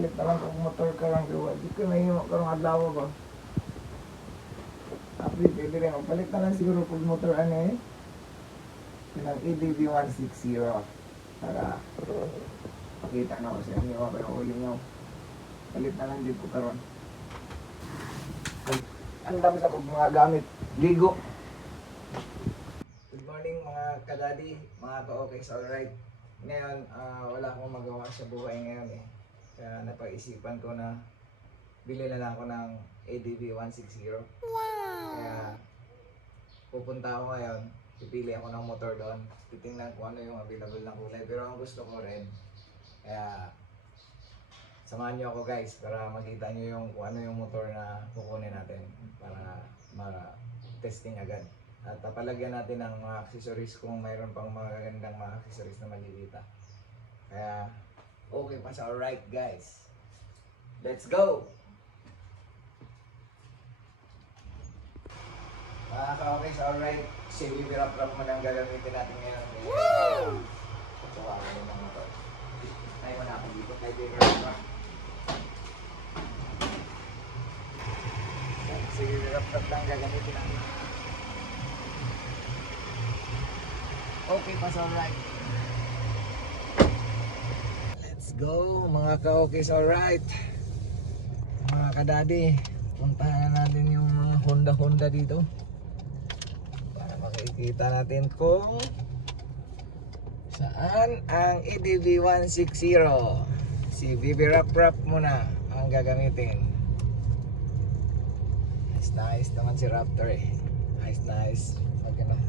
palit na lang kung motor ka lang gawa. Di ko nahimo ka ng adlaw ba. Tapi pwede rin. Palit na lang siguro kung motor ano eh. Yun ang ADV 160 para pakita na ko sa inyo ako yung uli nyo. Palit na lang din po karon. Ang dami sa kong mga gamit. Ligo. Good morning mga kadadi, mga ka-okay sa alright. Ngayon, ah, wala akong magawa sa buhay ngayon eh. Kaya napag-isipan ko na bili na lang ako ng ADV 160. Kaya pupunta ako ngayon, pipili ako ng motor doon. Titingnan ko ano yung available na kulay. Pero ang gusto ko red. Kaya samahan niyo ako guys para makita niyo yung kung ano yung motor na kukunin natin para ma-testing agad. At papalagyan natin ng mga accessories kung mayroon pang mga gagandang mga accessories na makikita. Kaya okay pa sa alright guys. Let's go! Mga ka-okay sa alright, si Bibi Rap Rap mo nang gagamitin natin ngayon. Woo! Tuwa ko ng mga to. Tayo mo na ako dito kay Bibi Rap Rap. Si Bibi Rap Rap lang gagamitin natin. Okay pa sa alright. Let's go mga ka-okay sa alright. Mga kadadi, puntahan na natin yung mga Honda-Honda dito. Para makikita natin kung saan ang EDV 160. Si BB Rap Rap muna ang gagamitin. Nice nice naman si Raptor eh. Nice nice. Maganda.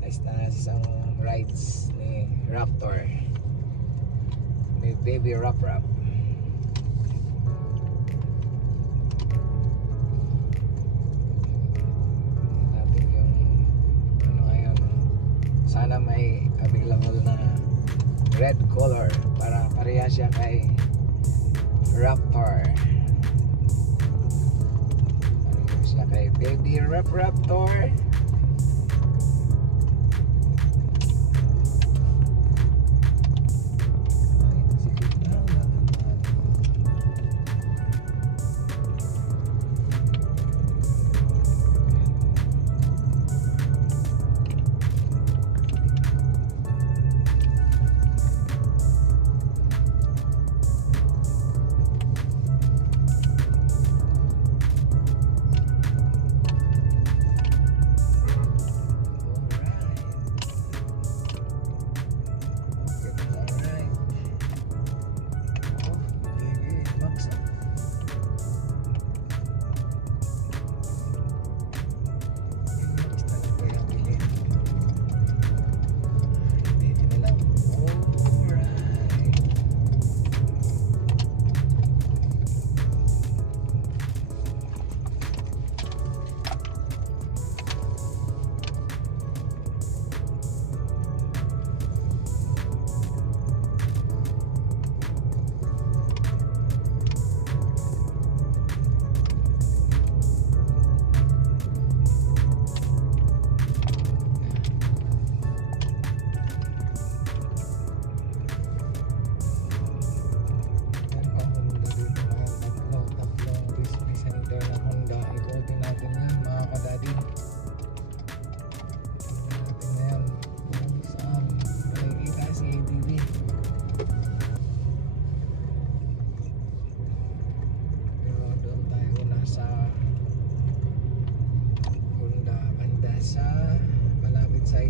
Nice nice ang rides ni Raptor. Ni Baby Rap Rap. Natin yung ano ngayon. Sana may available na red color para pareha siya kay Raptor. Pareha siya kay Baby Rap Raptor.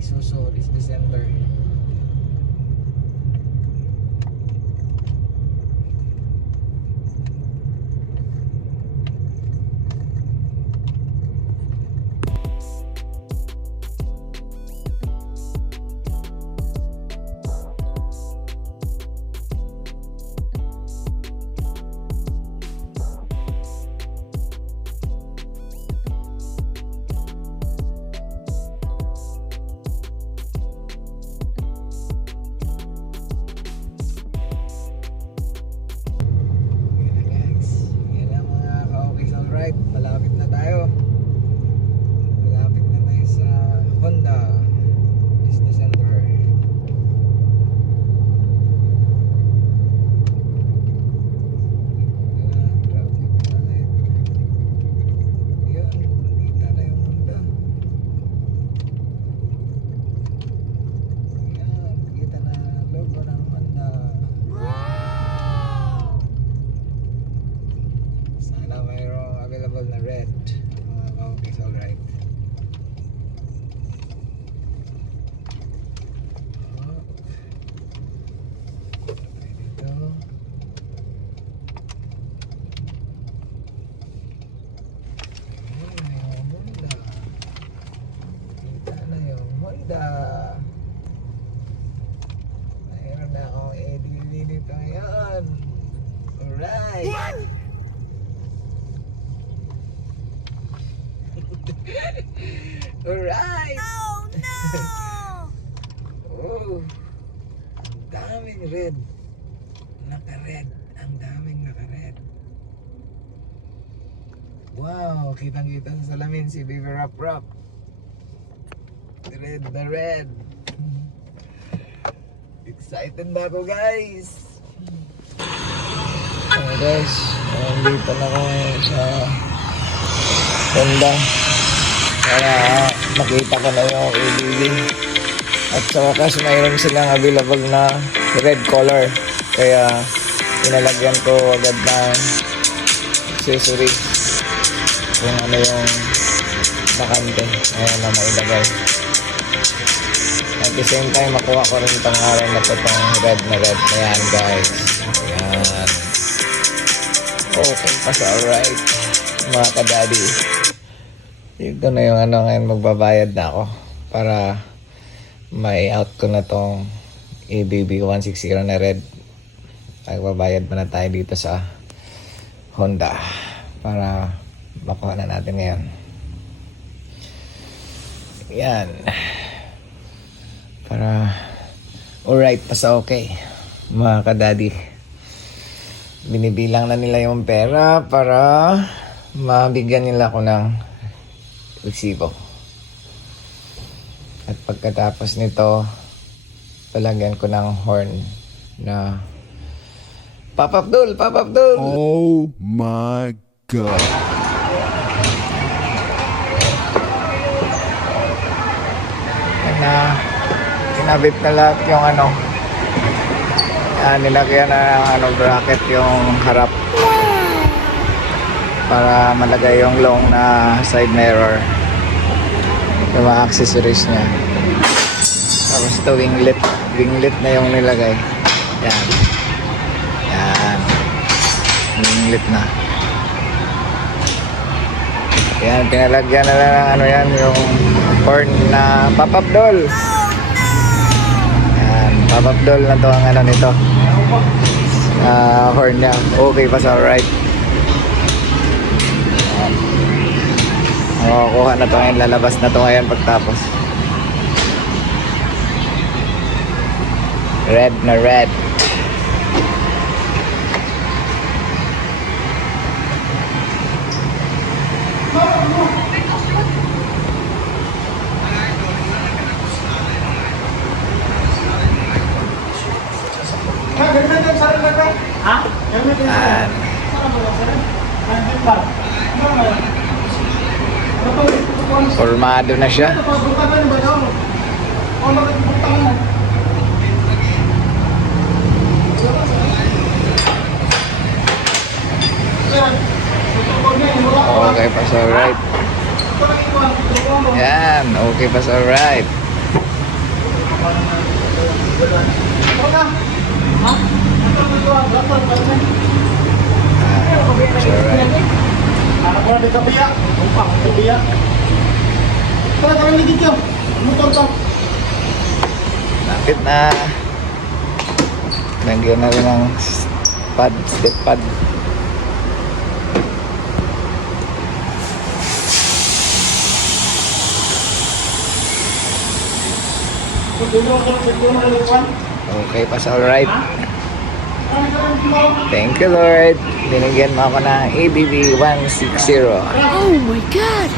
Isuzu Disney Center. Alright! Oh no! Oh, ang daming red. Naka-red. Ang daming naka-red. Wow, kitang-kita sa salamin si Baby Rap Rap. The red, the red. Excited na ako guys. Oh guys, nandito na ako ngayon sa Honda. Para makita ko na yung ABB. At sa wakas, mayroon silang available na red color. Kaya, pinalagyan ko agad ng accessory. Kung ano yung bakante. Ayan na mailagay. At the same time, makuha ko rin araw na to itong red na red. Ayan guys. Ayan. Okay pa sa alright. Mga kadaddy. Dito na yung ano ngayon magbabayad na ako. Para may out ko na tong ABB 160 na red. Magbabayad pa na tayo dito sa Honda para makuha na natin ngayon. Yan. Para alright pa sa okay. Mga kadaddy. Binibilang na nila yung pera para mabigyan nila ako ng resibo. At pagkatapos nito, palagyan ko ng horn na Pop Abdul! Pop Abdul! Oh my god. na kinabit na lahat yung ano uh, nilagyan na ano, bracket yung harap para malagay yung long na side mirror. Yung mga accessories niya. Tapos ito winglet. Winglet na yung nilagay. Yan. Yan. Winglet na. Yan pinalagyan na lang ng ano yan yung horn na papapdol yan papapdol na to ang ano nito. Ah, horn niya. Okay pa sa right Makukuha na to ngayon, lalabas na to ngayon pagtapos. Red na red. Yan. Formado na siya. Okay pa sa right. Yan, okay pa sa right. Ah, sa right. Anak ko na di kapiya. Umpang, kapiya. Tara, tara, ligid ka. Motor ka. Lapit na. Lagyan na rin ng pad, step pad. Okay pa sa alright. Thank you Lord. Binigyan mo ako ng ABB 160. Oh my god!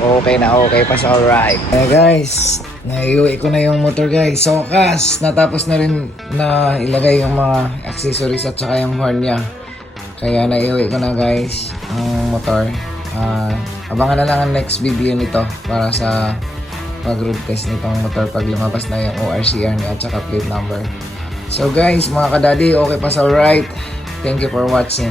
Okay na okay pa sa alright. Hey guys, naiuwi ko na yung motor guys. So kas, natapos na rin na ilagay yung mga accessories at saka yung horn niya. Kaya naiuwi ko na guys ang motor. Ah, abangan na lang ang next video nito para sa pag-road test nitong motor pag lumabas na yung ORCR niya at saka plate number. So guys, mga kadadi, okay pa sa alright. Thank you for watching.